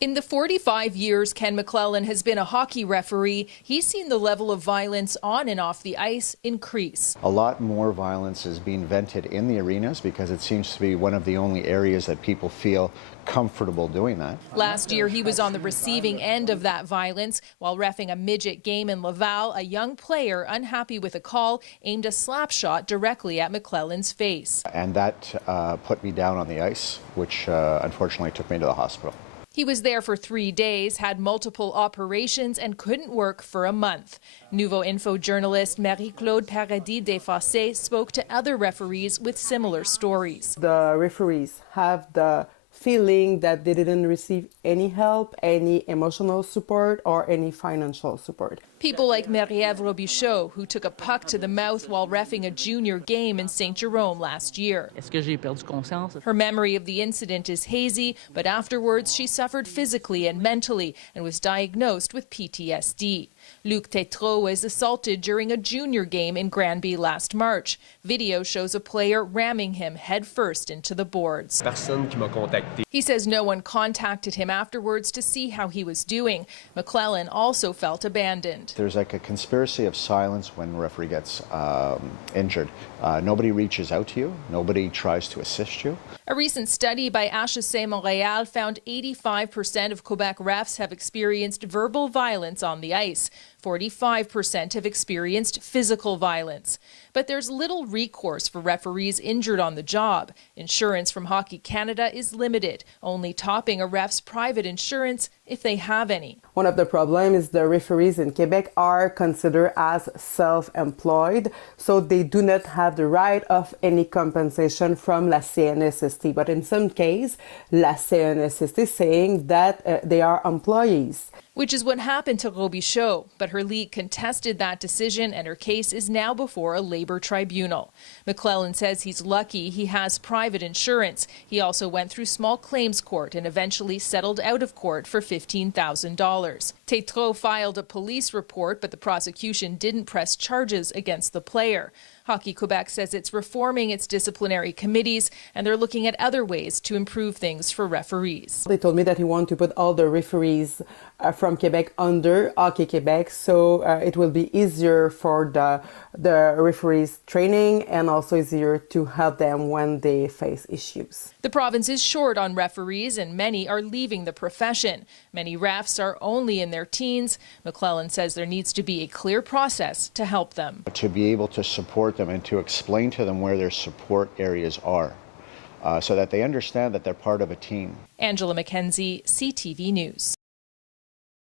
In the 45 years Ken McClellan has been a hockey referee, he's seen the level of violence on and off the ice increase. A lot more violence is being vented in the arenas because it seems to be one of the only areas that people feel comfortable doing that. Last year, he was on the receiving end of that violence. While reffing a midget game in Laval, a young player, unhappy with a call, aimed a slap shot directly at McClellan's face. And that put me down on the ice, which unfortunately took me to the hospital. He was there for 3 days, had multiple operations, and couldn't work for a month. Noovo Info journalist Marie-Claude Paradis-Desfossés spoke to other referees with similar stories. The referees have the feeling that they didn't receive any help, any emotional support, or any financial support. People like Marie-Ève Robichaud, who took a puck to the mouth while reffing a junior game in St. Jerome last year. Her memory of the incident is hazy, but afterwards she suffered physically and mentally and was diagnosed with PTSD. Luc Tétrault was assaulted during a junior game in Granby last March. Video shows a player ramming him headfirst into the boards. He says no one contacted him afterwards to see how he was doing. McClellan also felt abandoned. There's like a conspiracy of silence when a referee gets injured. Nobody reaches out to you. Nobody tries to assist you. A recent study by HEC Montréal found 85% of Quebec refs have experienced verbal violence on the ice. 45% have experienced physical violence. But there's little recourse for referees injured on the job. Insurance from Hockey Canada is limited, only topping a ref's private insurance if they have any. One of the problems is the referees in Quebec are considered as self-employed, so they do not have the right of any compensation from la CNSST. But in some cases, la CNSST is saying that they are employees. Which is what happened to Robichaud, but her league contested that decision and her case is now before a labor tribunal. McClellan says he's lucky he has private insurance. He also went through small claims court and eventually settled out of court for $15,000. Tétrault filed a police report, but the prosecution didn't press charges against the player. Hockey Quebec says it's reforming its disciplinary committees and they're looking at other ways to improve things for referees. They told me that he wanted to put all the referees from Quebec under Hockey Quebec, so it will be easier for the referees training and also easier to help them when they face issues. The province is short on referees and many are leaving the profession. Many refs are only in their teens. McClellan says there needs to be a clear process to help them. To be able to support them and to explain to them where their support areas are so that they understand that they're part of a team. Angela McKenzie, CTV News.